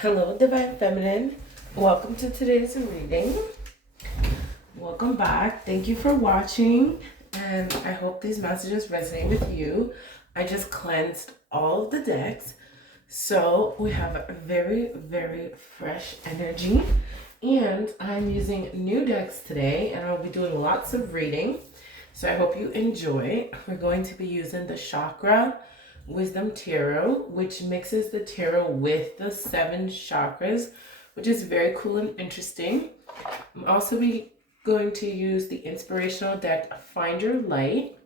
Hello, Divine Feminine. Welcome to today's reading. Welcome back. Thank you for watching, and I hope these messages resonate with you. I just cleansed all of the decks, so we have a very, very fresh energy, and I'm using new decks today, and I'll be doing lots of reading, so I hope you enjoy. We're going to be using the Chakra Wisdom Tarot, which mixes the tarot with the 7 chakras, which is very cool and interesting. I'm also going to use the inspirational deck Find Your Light,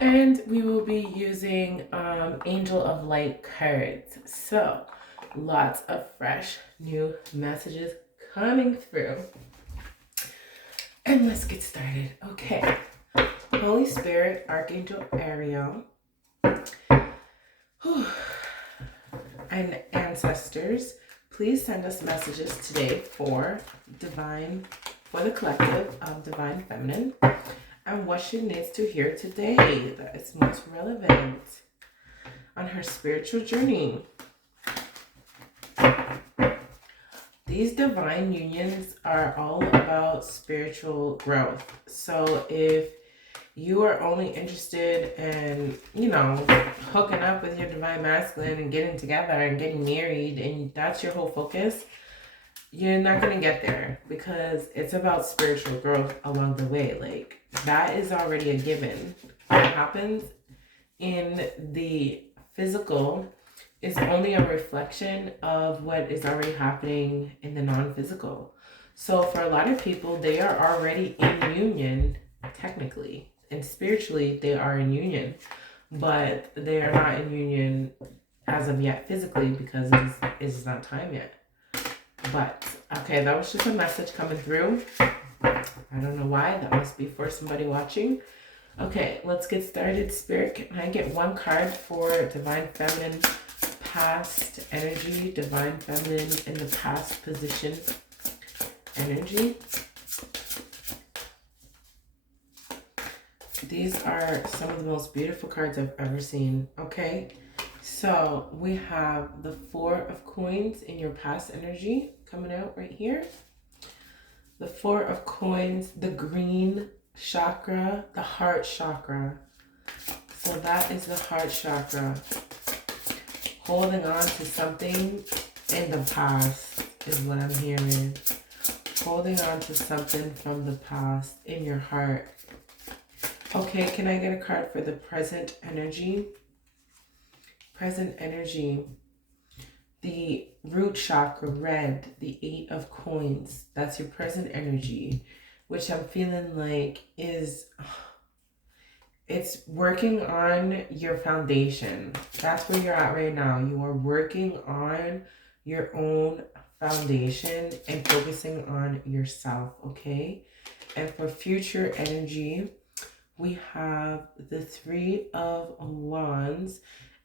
and we will be using Angel of Light cards. So lots of fresh new messages coming through, and let's get started. Okay, Holy Spirit, Archangel Ariel, and ancestors, please send us messages today for the collective of Divine Feminine, and what she needs to hear today that is most relevant on her spiritual journey. These divine unions are all about spiritual growth. So if you are only interested in, hooking up with your divine masculine and getting together and getting married, and that's your whole focus, you're not going to get there, because it's about spiritual growth along the way. Like, that is already a given. What happens in the physical is only a reflection of what is already happening in the non-physical. So for a lot of people, they are already in union, technically, and spiritually they are in union, but they are not in union as of yet physically, because it's not time yet. But okay, that was just a message coming through. I don't know why. That must be for somebody watching. Okay, let's get started. Spirit, can I get one card for Divine Feminine past energy, Divine Feminine in the past position energy? These are some of the most beautiful cards I've ever seen. Okay, so we have the 4 of Coins in your past energy coming out right here. The 4 of Coins, the green chakra, the heart chakra. So that is the heart chakra. Holding on to something in the past is what I'm hearing. Holding on to something from the past in your heart. Okay, can I get a card for the present energy? Present energy. The root chakra, red, the 8 of Coins. That's your present energy, which I'm feeling like it's working on your foundation. That's where you're at right now. You are working on your own foundation and focusing on yourself, okay? And for future energy, we have the 3 of Wands,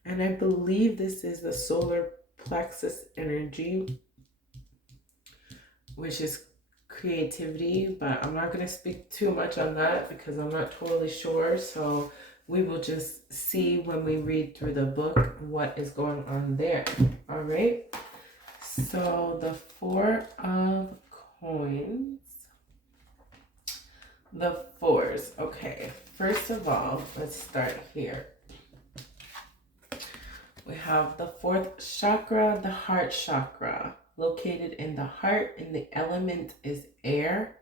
and I believe this is the solar plexus energy, which is creativity, but I'm not going to speak too much on that because I'm not totally sure. So we will just see when we read through the book what is going on there. All right. So the 4 of Coins. The 4s. Okay. First of all, let's start here. We have the 4th chakra, the heart chakra, located in the heart, and the element is air.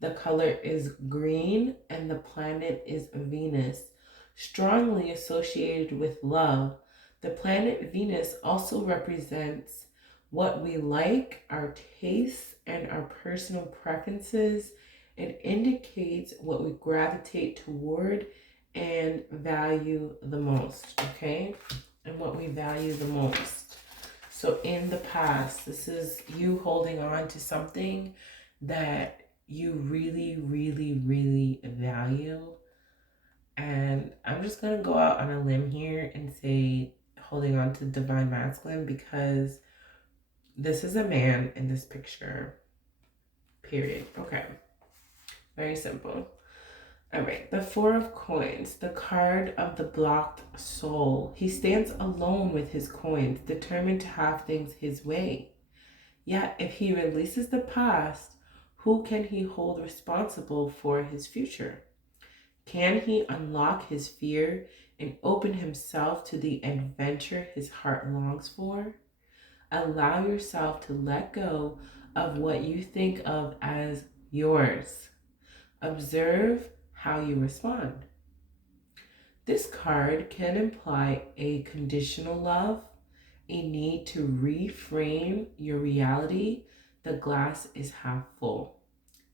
The color is green, and the planet is Venus, strongly associated with love. The planet Venus also represents what we like, our tastes, and our personal preferences. It indicates what we gravitate toward and value the most, okay? And what we value the most. So in the past, this is you holding on to something that you really, really, really value. And I'm just going to go out on a limb here and say holding on to divine masculine, because this is a man in this picture. Period. Okay. Very simple. All right, the 4 of Coins, the card of the blocked soul. He stands alone with his coins, determined to have things his way. Yet, if he releases the past, who can he hold responsible for his future? Can he unlock his fear and open himself to the adventure his heart longs for? Allow yourself to let go of what you think of as yours. Observe how you respond. This card can imply a conditional love, a need to reframe your reality. The glass is half full.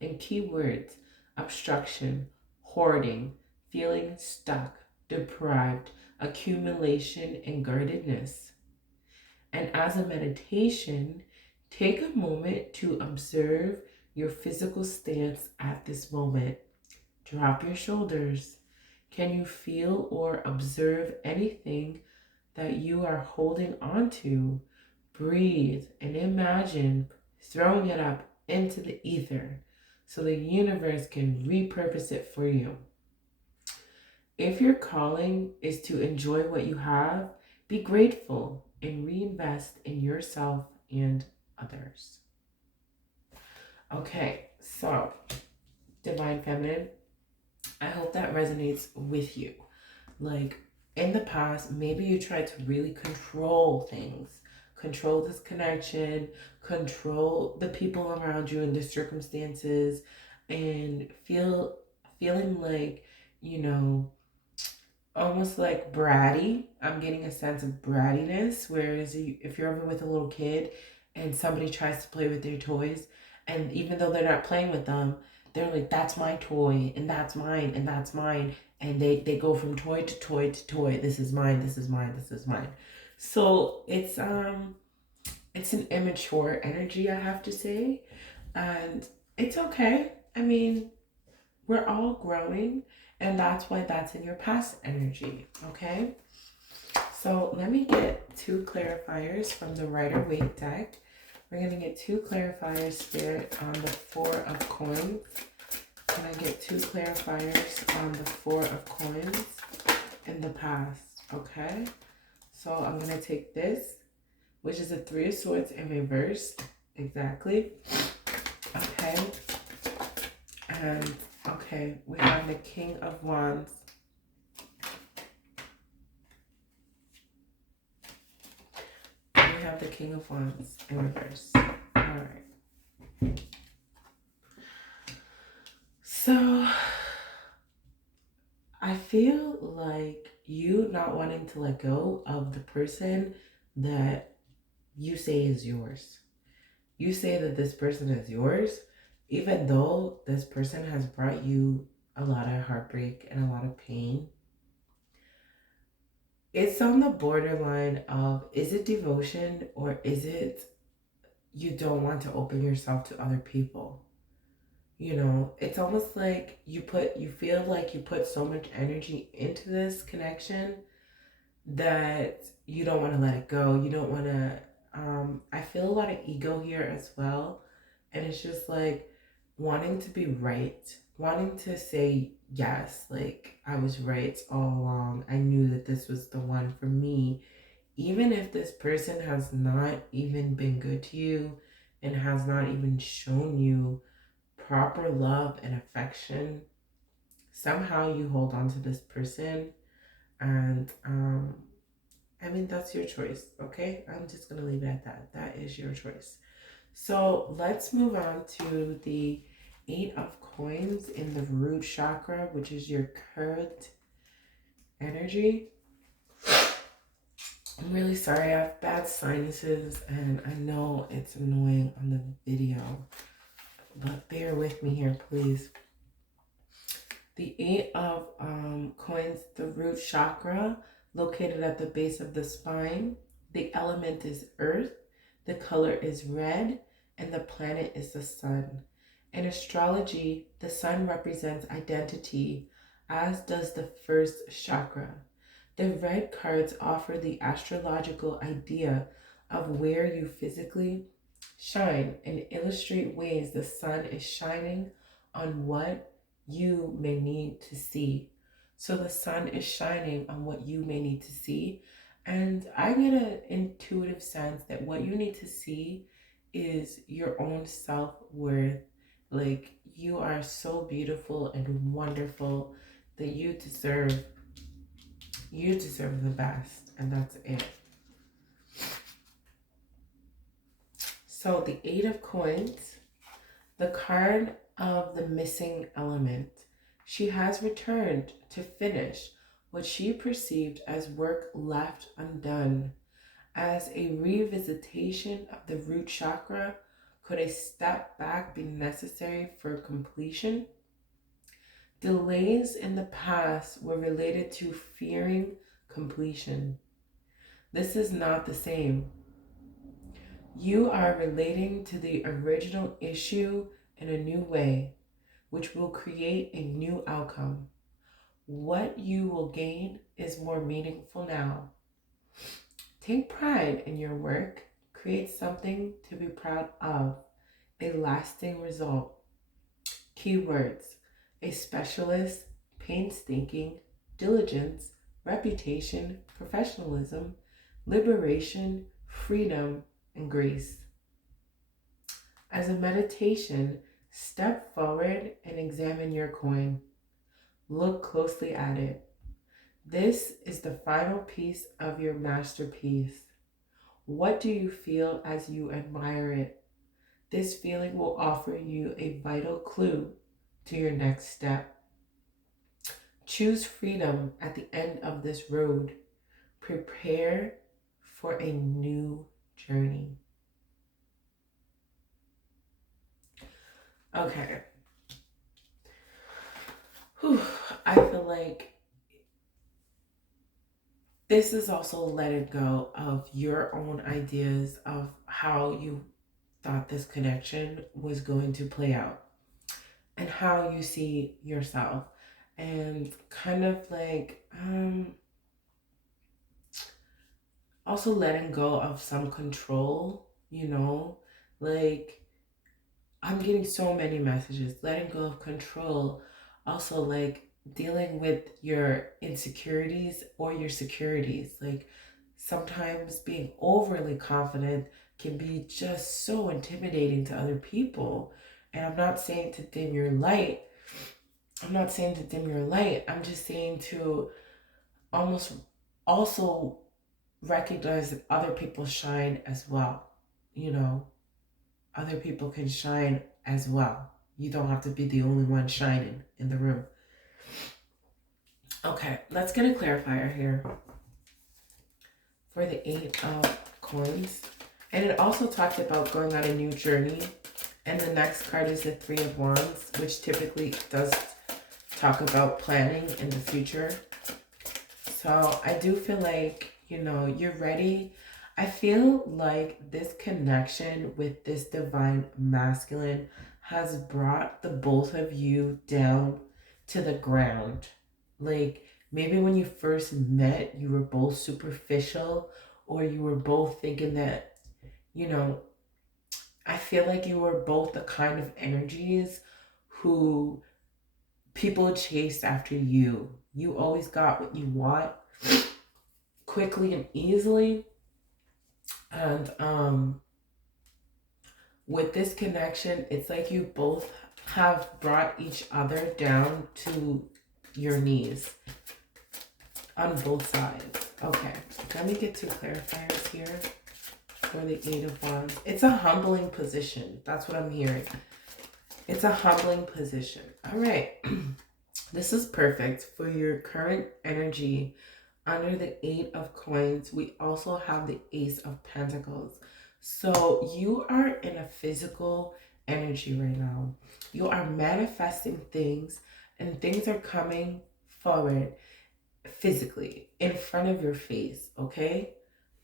And keywords: obstruction, hoarding, feeling stuck, deprived, accumulation, and guardedness. And as a meditation, take a moment to observe your physical stance at this moment. Drop your shoulders. Can you feel or observe anything that you are holding on to? Breathe and imagine throwing it up into the ether so the universe can repurpose it for you. If your calling is to enjoy what you have, be grateful and reinvest in yourself and others. Okay, so Divine Feminine, I hope that resonates with you. Like, in the past, maybe you tried to really control things, control this connection, control the people around you and the circumstances, and feeling like, you know, almost like bratty. I'm getting a sense of brattiness. Whereas if you're ever with a little kid and somebody tries to play with their toys, and even though they're not playing with them, they're like, that's my toy, and that's mine, and that's mine. And they go from toy to toy to toy. This is mine, this is mine, this is mine. So it's an immature energy, I have to say. And it's okay. I mean, we're all growing, and that's why that's in your past energy, okay? So let me get two clarifiers from the Rider-Waite deck. We're going to get two clarifiers, Spirit, on the Four of Coins. Can I get two clarifiers on the Four of Coins in the past, okay? So I'm going to take this, which is a Three of Swords in reverse, exactly, okay? And okay, we have the King of Wands. We have the King of Wands in reverse. All right. So I feel like you not wanting to let go of the person that you say is yours. You say that this person is yours, even though this person has brought you a lot of heartbreak and a lot of pain. It's on the borderline of, is it devotion or is it you don't want to open yourself to other people? You know, it's almost like you feel like you put so much energy into this connection that you don't want to let it go. You don't want to, I feel a lot of ego here as well. And it's just like wanting to be right, wanting to say, yes, like I was right all along. I knew that this was the one for me. Even if this person has not even been good to you and has not even shown you proper love and affection, somehow you hold on to this person. And I mean, that's your choice, okay? I'm just going to leave it at that. That is your choice. So let's move on to the Eight of Coins in the root chakra, which is your current energy. I'm really sorry, I have bad sinuses and I know it's annoying on the video, but bear with me here, please. The Eight of Coins, the root chakra, located at the base of the spine. The element is earth, the color is red, and the planet is the sun. In astrology, the sun represents identity, as does the first chakra. The red cards offer the astrological idea of where you physically shine and illustrate ways the sun is shining on what you may need to see. So the sun is shining on what you may need to see. And I get an intuitive sense that what you need to see is your own self-worth. Like, you are so beautiful and wonderful that you deserve the best, and that's it. So the Eight of Coins, the card of the missing element. She has returned to finish what she perceived as work left undone. As a revisitation of the root chakra, could a step back be necessary for completion? Delays in the past were related to fearing completion. This is not the same. You are relating to the original issue in a new way, which will create a new outcome. What you will gain is more meaningful now. Take pride in your work. Create something to be proud of. A lasting result. Keywords: a specialist, painstaking, diligence, reputation, professionalism, liberation, freedom, and grace. As a meditation, step forward and examine your coin. Look closely at it. This is the final piece of your masterpiece. What do you feel as you admire it? This feeling will offer you a vital clue to your next step. Choose freedom at the end of this road. Prepare for a new journey. Okay. Whew. I feel like this is also letting go of your own ideas of how you thought this connection was going to play out and how you see yourself, and kind of like also letting go of some control, like I'm getting so many messages, letting go of control, also like dealing with your insecurities or your securities. Like, sometimes being overly confident can be just so intimidating to other people. And I'm not saying to dim your light. I'm just saying to almost also recognize that other people shine as well. You know, other people can shine as well. You don't have to be the only one shining in the room. Okay, let's get a clarifier here for the Eight of Coins. And it also talked about going on a new journey. And the next card is the Three of Wands, which typically does talk about planning in the future. So I do feel like, you're ready. I feel like this connection with this divine masculine has brought the both of you down to the ground. Like, maybe when you first met, you were both superficial, or you were both thinking that, I feel like you were both the kind of energies who people chased after you. You always got what you want quickly and easily. And with this connection, it's like you both have brought each other down to your knees on both sides. Okay, let me get two clarifiers here for the Eight of Wands. It's a humbling position. That's what I'm hearing. It's a humbling position. All right. This is perfect for your current energy. Under the Eight of Coins, we also have the Ace of Pentacles. So you are in a physical energy right now. You are manifesting things, and things are coming forward physically in front of your face, okay?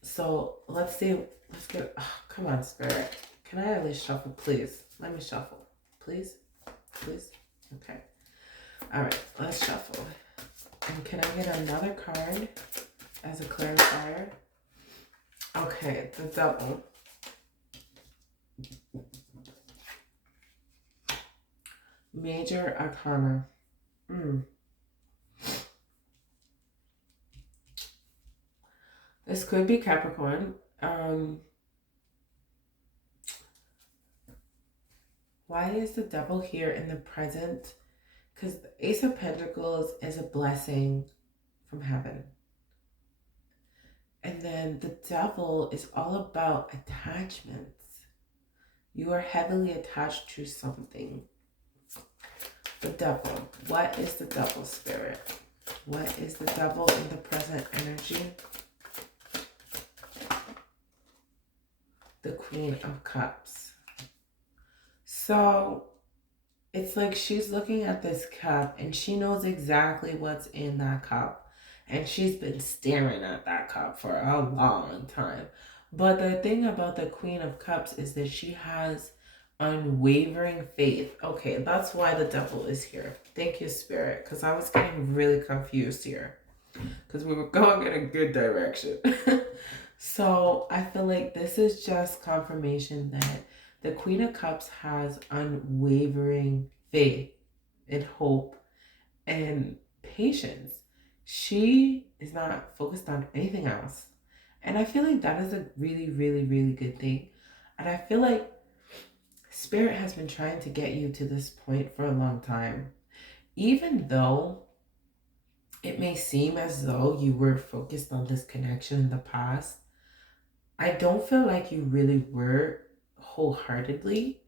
So let's get, oh, come on, Spirit. Can I at least shuffle, please? Let me shuffle, please. Okay. All right, let's shuffle. And can I get another card as a clarifier? Okay, the Devil. Major Arcana. This could be Capricorn. Why is the devil here in the present? Because the Ace of Pentacles is a blessing from heaven. And then the devil is all about attachments. You are heavily attached to something. The devil. What is the devil spirit? What is the devil in the present energy? The Queen of Cups. So it's like she's looking at this cup and she knows exactly what's in that cup. And she's been staring at that cup for a long time. But the thing about the Queen of Cups is that she has unwavering faith. Okay, that's why the devil is here. Thank you, Spirit, because I was getting really confused here. Because we were going in a good direction. So I feel like this is just confirmation that the Queen of Cups has unwavering faith and hope and patience. She is not focused on anything else. And I feel like that is a really, really, really good thing. And I feel like Spirit has been trying to get you to this point for a long time. Even though it may seem as though you were focused on this connection in the past, I don't feel like you really were wholeheartedly.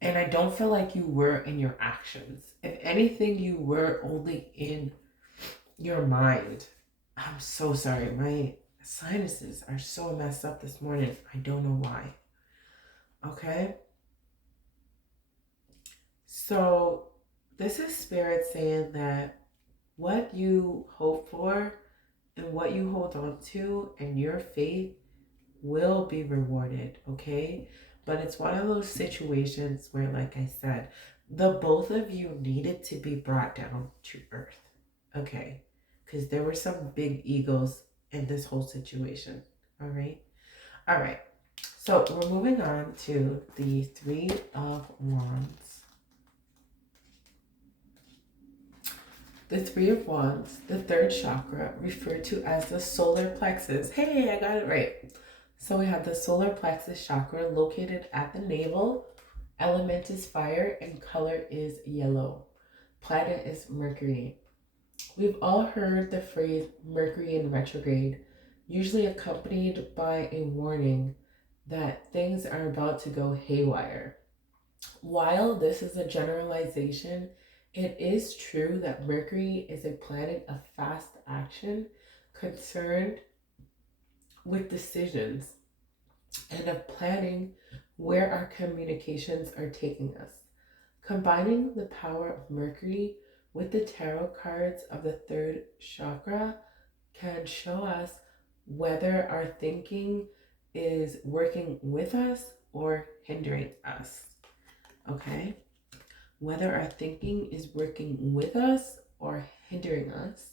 And I don't feel like you were in your actions. If anything, you were only in your mind. I'm so sorry. My sinuses are so messed up this morning. I don't know why. Okay? So, this is Spirit saying that what you hope for and what you hold on to and your faith will be rewarded, okay? But it's one of those situations where, like I said, the both of you needed to be brought down to earth, okay? Because there were some big egos in this whole situation, all right? All right, so we're moving on to the Three of Wands. The Three of Wands, the third chakra, referred to as the solar plexus. Hey, I got it right. So we have the solar plexus chakra located at the navel. Element is fire and color is yellow. Planet is Mercury. We've all heard the phrase Mercury in retrograde, usually accompanied by a warning that things are about to go haywire. While this is a generalization, it is true that Mercury is a planet of fast action, concerned with decisions, and of planning where our communications are taking us. Combining the power of Mercury with the tarot cards of the third chakra can show us whether our thinking is working with us or hindering us. Okay? Whether our thinking is working with us or hindering us.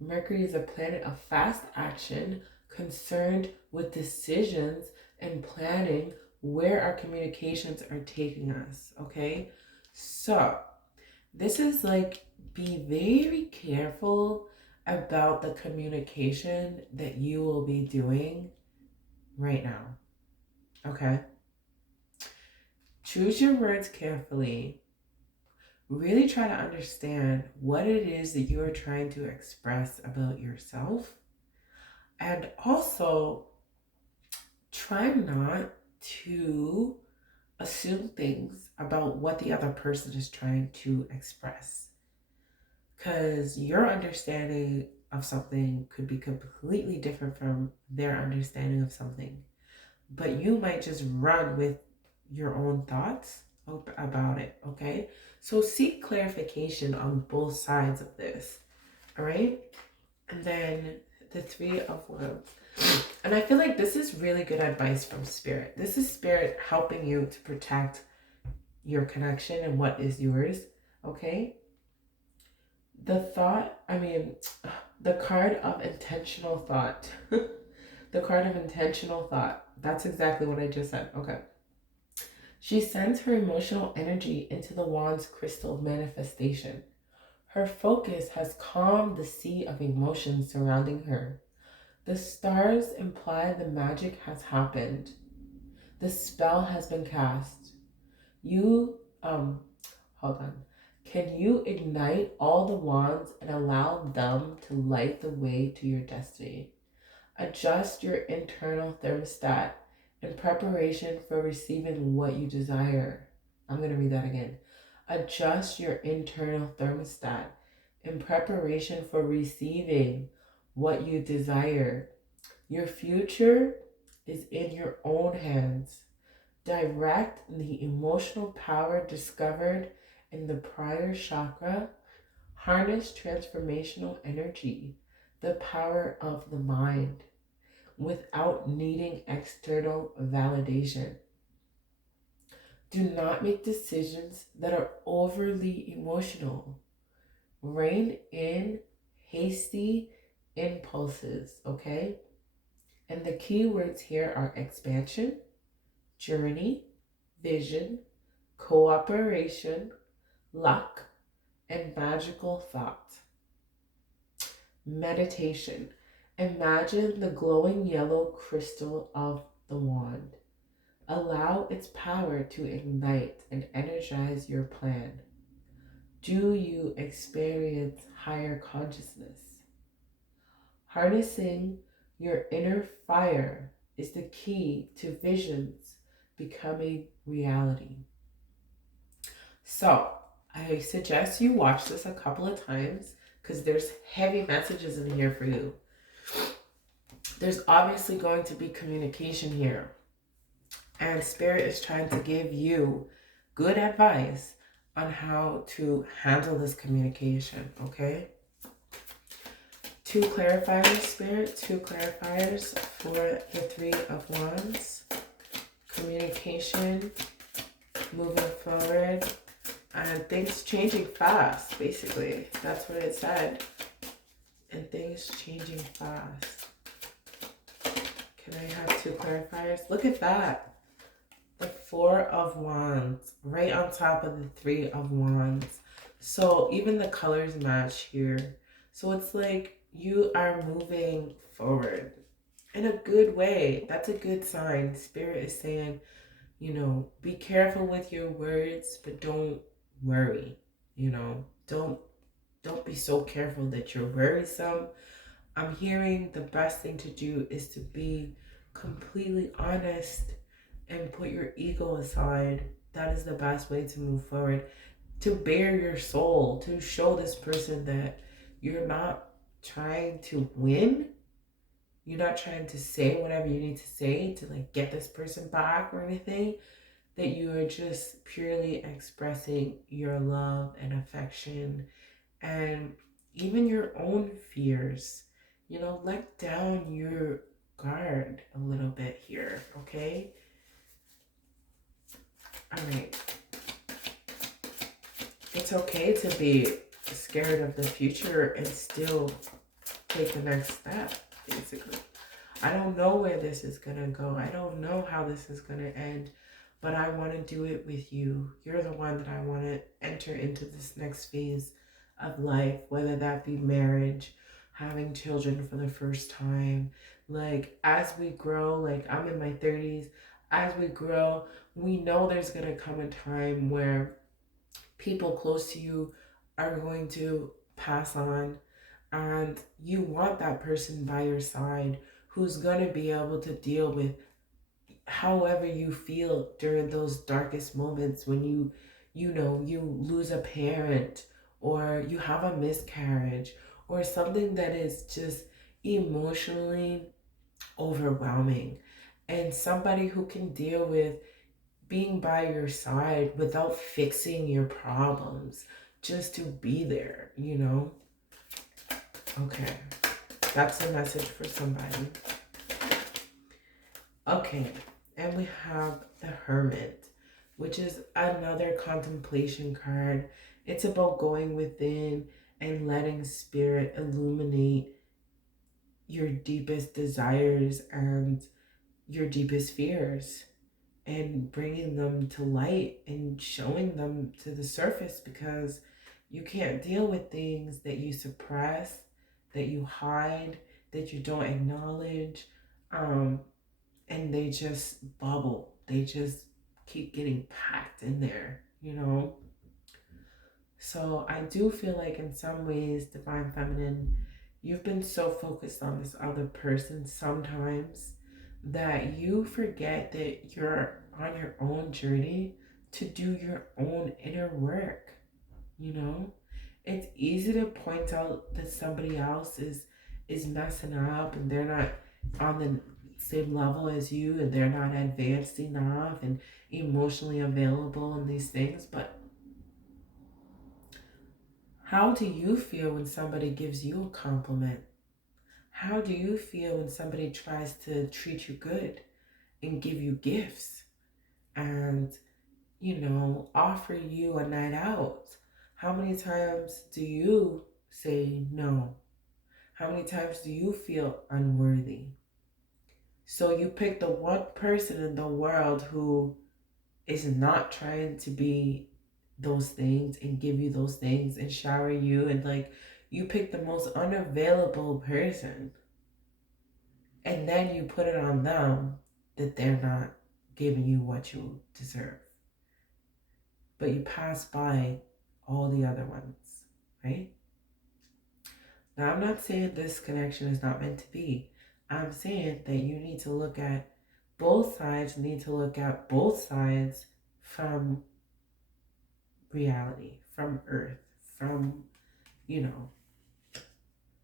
Mercury is a planet of fast action, concerned with decisions and planning where our communications are taking us, okay? So, this is like, be very careful about the communication that you will be doing right now, okay? Choose your words carefully. Really try to understand what it is that you are trying to express about yourself. And also, try not to assume things about what the other person is trying to express. Because your understanding of something could be completely different from their understanding of something. But you might just run with your own thoughts about it, okay? So seek clarification on both sides of this, all right? And then the Three of Wands. And I feel like this is really good advice from Spirit. This is Spirit helping you to protect your connection and what is yours, okay? The card of intentional thought. The card of intentional thought. That's exactly what I just said, okay. She sends her emotional energy into the wand's crystal manifestation. Her focus has calmed the sea of emotions surrounding her. The stars imply the magic has happened. The spell has been cast. You, hold on. Can you ignite all the wands and allow them to light the way to your destiny? Adjust your internal thermostat in preparation for receiving what you desire. I'm going to read that again. Adjust your internal thermostat in preparation for receiving what you desire. Your future is in your own hands. Direct the emotional power discovered in the prior chakra. Harness transformational energy, the power of the mind, without needing external validation. Do not make decisions that are overly emotional. Rein in hasty impulses, okay? And the key words here are expansion, journey, vision, cooperation, luck, and magical thought. Meditation. Imagine the glowing yellow crystal of the wand. Allow its power to ignite and energize your plan. Do you experience higher consciousness? Harnessing your inner fire is the key to visions becoming reality. So, I suggest you watch this a couple of times because there's heavy messages in here for you. There's obviously going to be communication here. And Spirit is trying to give you good advice on how to handle this communication, okay? Two clarifiers, Spirit, two clarifiers for the Three of Wands. Communication, moving forward, and things changing fast, basically. That's what it said. And things changing fast. Can I have two clarifiers? Look at that. The Four of Wands right on top of the Three of Wands. So even the colors match here. So it's like you are moving forward in a good way. That's a good sign. Spirit is saying, you know, be careful with your words, but don't worry. You know, don't be so careful that you're worrisome. I'm hearing the best thing to do is to be completely honest and put your ego aside. That is the best way to move forward. To bare your soul, to show this person that you're not trying to win. You're not trying to say whatever you need to say to like get this person back or anything. That you are just purely expressing your love and affection and even your own fears. You know, let down your guard a little bit here, okay? All right. It's okay to be scared of the future and still take the next step, basically. I don't know where this is going to go. I don't know how this is going to end, but I want to do it with you. You're the one that I want to enter into this next phase of life, whether that be marriage, having children for the first time. Like, as we grow, like I'm in my 30s, as we grow, we know there's going to come a time where people close to you are going to pass on, and you want that person by your side who's going to be able to deal with however you feel during those darkest moments when you lose a parent or you have a miscarriage or something that is just emotionally overwhelming, and somebody who can deal with being by your side without fixing your problems, just to be there, you know? Okay, that's a message for somebody. Okay, and we have the Hermit, which is another contemplation card. It's about going within and letting Spirit illuminate your deepest desires and your deepest fears, and bringing them to light and showing them to the surface, because you can't deal with things that you suppress, that you hide, that you don't acknowledge, and they just bubble. They just keep getting packed in there, you know? So I do feel like in some ways, Divine Feminine, you've been so focused on this other person sometimes that you forget that you're on your own journey to do your own inner work, you know? It's easy to point out that somebody else is messing up and they're not on the same level as you and they're not advanced enough and emotionally available and these things, but how do you feel when somebody gives you a compliment? How do you feel when somebody tries to treat you good and give you gifts and, offer you a night out? How many times do you say no? How many times do you feel unworthy? So you pick the one person in the world who is not trying to be those things and give you those things and shower you, and like you pick the most unavailable person and then you put it on them that they're not giving you what you deserve, but you pass by all the other ones, right? Now, I'm not saying this connection is not meant to be. I'm saying that you need to look at both sides, need to look at both sides from reality, from earth, from, you know,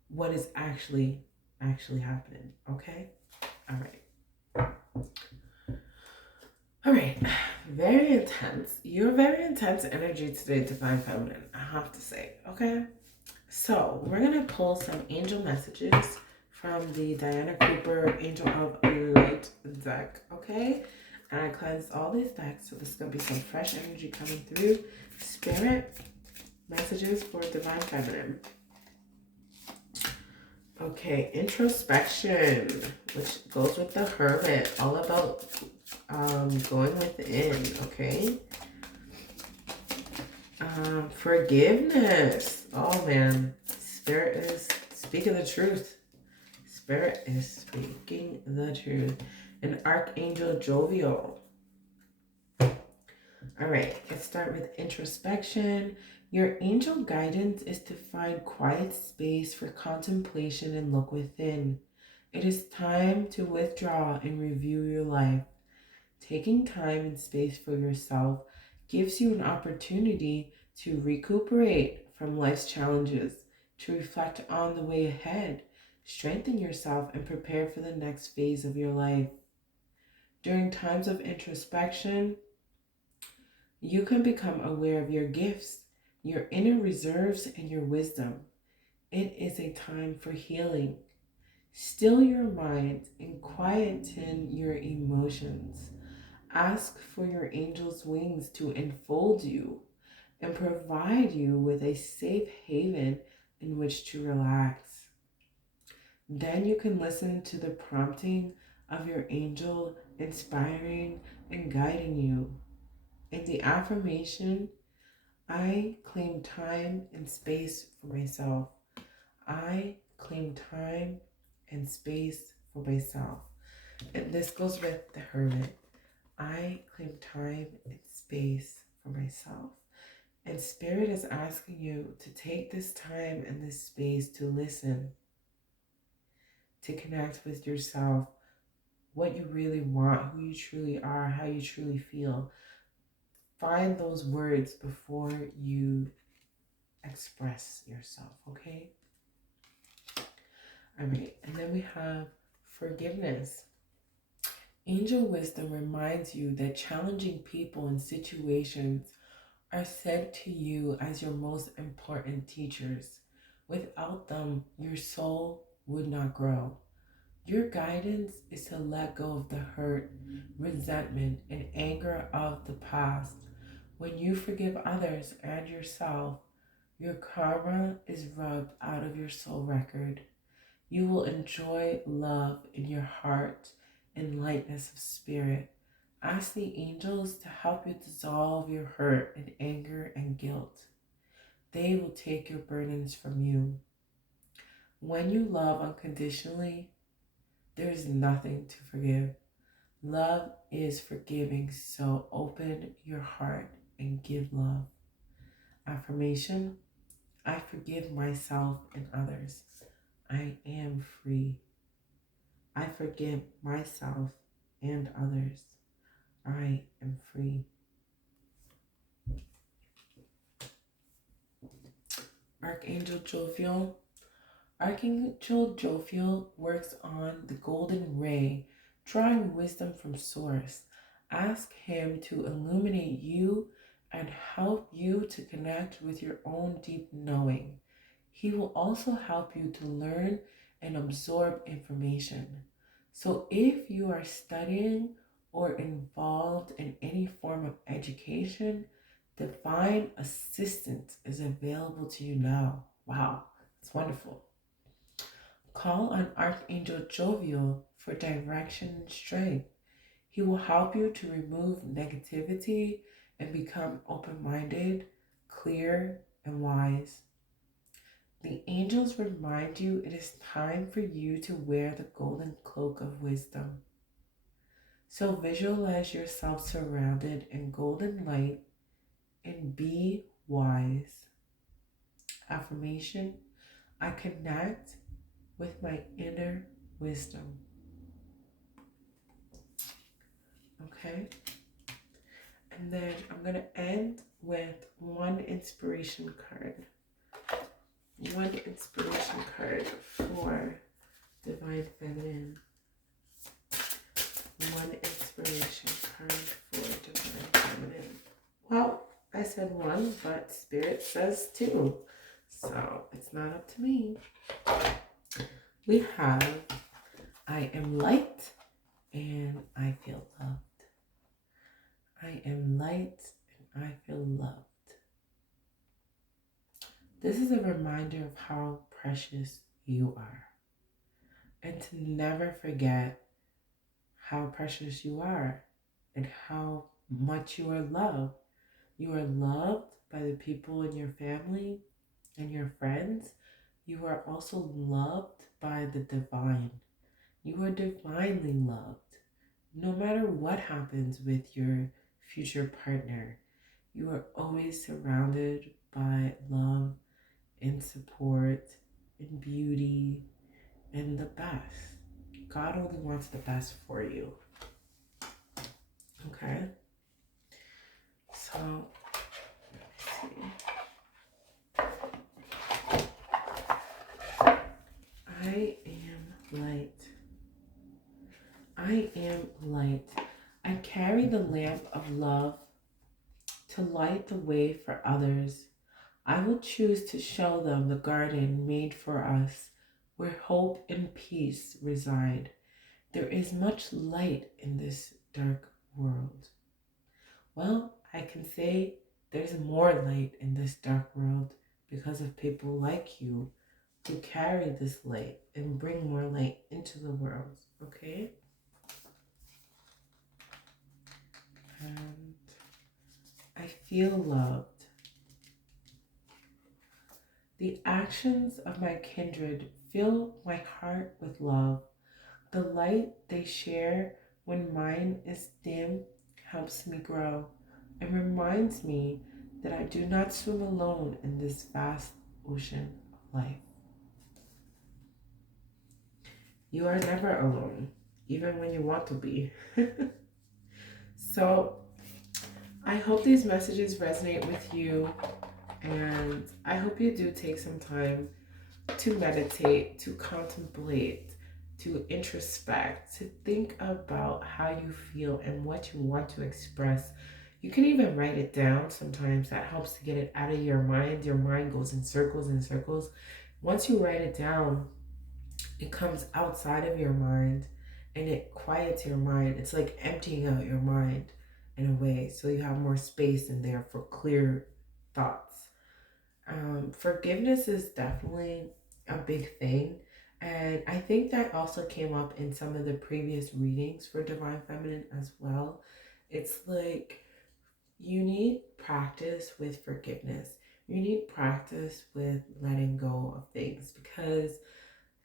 what is actually happening, okay? All right. All right. Very intense. You're very intense energy today, Divine Feminine, I have to say, okay? So we're gonna pull some angel messages from the Diana Cooper Angel of Light deck, okay? And I cleansed all these decks, so this is gonna be some fresh energy coming through. Spirit messages for Divine Feminine. Okay, introspection, which goes with the Hermit, all about going within, okay? Forgiveness. Oh man, Spirit is speaking the truth. Spirit is speaking the truth. And Archangel Jovial. All right, let's start with introspection. Your angel guidance is to find quiet space for contemplation and look within. It is time to withdraw and review your life. Taking time and space for yourself gives you an opportunity to recuperate from life's challenges, to reflect on the way ahead, strengthen yourself, and prepare for the next phase of your life. During times of introspection, you can become aware of your gifts, your inner reserves, and your wisdom. It is a time for healing. Still your mind and quieten your emotions. Ask for your angel's wings to enfold you and provide you with a safe haven in which to relax. Then you can listen to the prompting of your angel inspiring and guiding you. In the affirmation, I claim time and space for myself. I claim time and space for myself. And this goes with the Hermit. I claim time and space for myself. And Spirit is asking you to take this time and this space to listen, to connect with yourself, what you really want, who you truly are, how you truly feel. Find those words before you express yourself, okay? All right, and then we have forgiveness. Angel wisdom reminds you that challenging people and situations are sent to you as your most important teachers. Without them, your soul would not grow. Your guidance is to let go of the hurt, resentment, and anger of the past. When you forgive others and yourself, your karma is rubbed out of your soul record. You will enjoy love in your heart and lightness of spirit. Ask the angels to help you dissolve your hurt and anger and guilt. They will take your burdens from you. When you love unconditionally, there is nothing to forgive. Love is forgiving, so open your heart and give love. Affirmation: I forgive myself and others. I am free. I forgive myself and others. I am free. Archangel Jophiel. Archangel Jophiel works on the golden ray, drawing wisdom from source. Ask him to illuminate you and help you to connect with your own deep knowing. He will also help you to learn and absorb information. So if you are studying or involved in any form of education, divine assistance is available to you now. Wow, it's wonderful. Call on Archangel Jovial for direction and strength. He will help you to remove negativity and become open minded, clear, and wise. The angels remind you it is time for you to wear the golden cloak of wisdom. So visualize yourself surrounded in golden light and be wise. Affirmation: I connect with my inner wisdom. Okay? And then I'm going to end with one inspiration card. One inspiration card for Divine Feminine. One inspiration card for Divine Feminine. Well, I said one, but Spirit says two. So it's not up to me. We have I am light and I feel loved. I am light and I feel loved. This is a reminder of how precious you are. And to never forget how precious you are and how much you are loved. You are loved by the people in your family and your friends. You are also loved by the divine. You are divinely loved. No matter what happens with your future partner, you are always surrounded by love and support and beauty and the best. God only wants the best for you. Okay? So, let's see. I am light. I am light. I carry the lamp of love to light the way for others. I will choose to show them the garden made for us, where hope and peace reside. There is much light in this dark world. Well, I can say there's more light in this dark world because of people like you who carry this light and bring more light into the world, okay? And I feel loved. The actions of my kindred fill my heart with love. The light they share when mine is dim helps me grow and reminds me that I do not swim alone in this vast ocean of life. You are never alone, even when you want to be. So I hope these messages resonate with you, and I hope you do take some time to meditate, to contemplate, to introspect, to think about how you feel and what you want to express. You can even write it down. Sometimes that helps to get it out of your mind. Your mind goes in circles and circles. Once you write it down, it comes outside of your mind and it quiets your mind. It's like emptying out your mind in a way, so you have more space in there for clear thoughts. Forgiveness is definitely a big thing. And I think that also came up in some of the previous readings for Divine Feminine as well. It's like you need practice with forgiveness. You need practice with letting go of things because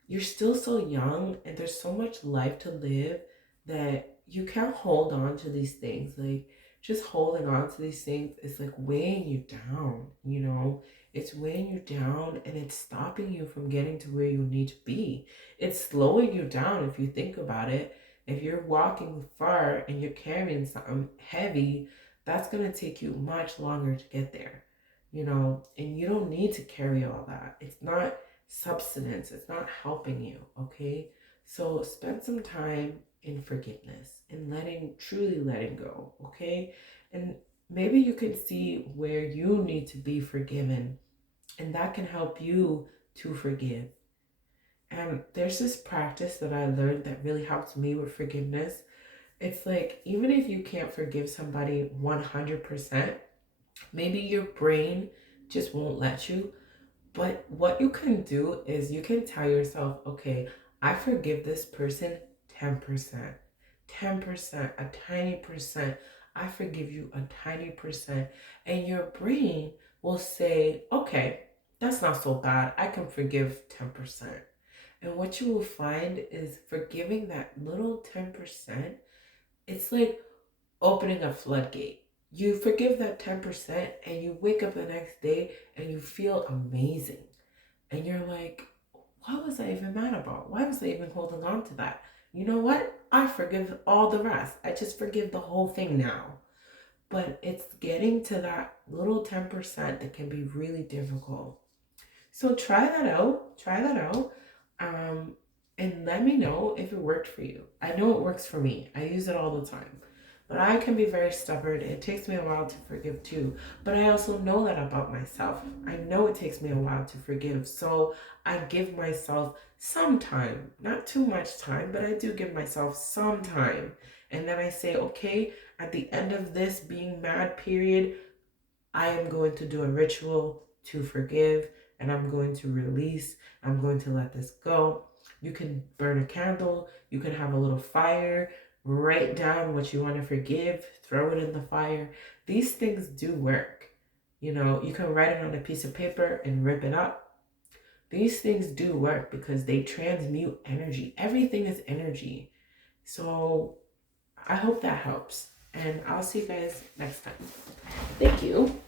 you're still so young and there's so much life to live that you can't hold on to these things. Like, just holding on to these things is like weighing you down, you know? It's weighing you down and it's stopping you from getting to where you need to be. It's slowing you down if you think about it. If you're walking far and you're carrying something heavy, that's going to take you much longer to get there, you know? And you don't need to carry all that. It's not substance, it's not helping you, okay? So spend some time in forgiveness and truly letting go, okay? And maybe you can see where you need to be forgiven, and that can help you to forgive. And there's this practice that I learned that really helps me with forgiveness. It's like, even if you can't forgive somebody 100%, maybe your brain just won't let you. But what you can do is you can tell yourself, okay, I forgive this person 10%. 10%, a tiny percent. I forgive you a tiny percent. And your brain will say, okay, that's not so bad. I can forgive 10%. And what you will find is forgiving that little 10%, it's like opening a floodgate. You forgive that 10% and you wake up the next day and you feel amazing. And you're like, what was I even mad about? Why was I even holding on to that? You know what? I forgive all the rest. I just forgive the whole thing now. But it's getting to that little 10% that can be really difficult. So try that out. Try that out. Um, and let me know if it worked for you. I know it works for me. I use it all the time. But I can be very stubborn. It takes me a while to forgive too. But I also know that about myself. I know it takes me a while to forgive. So I give myself some time. Not too much time, but I do give myself some time. And then I say, okay, at the end of this being mad period, I am going to do a ritual to forgive and I'm going to release. I'm going to let this go. You can burn a candle, you can have a little fire, write down what you want to forgive, throw it in the fire. These things do work. You know, you can write it on a piece of paper and rip it up. These things do work because they transmute energy. Everything is energy. So I hope that helps. And I'll see you guys next time. Thank you.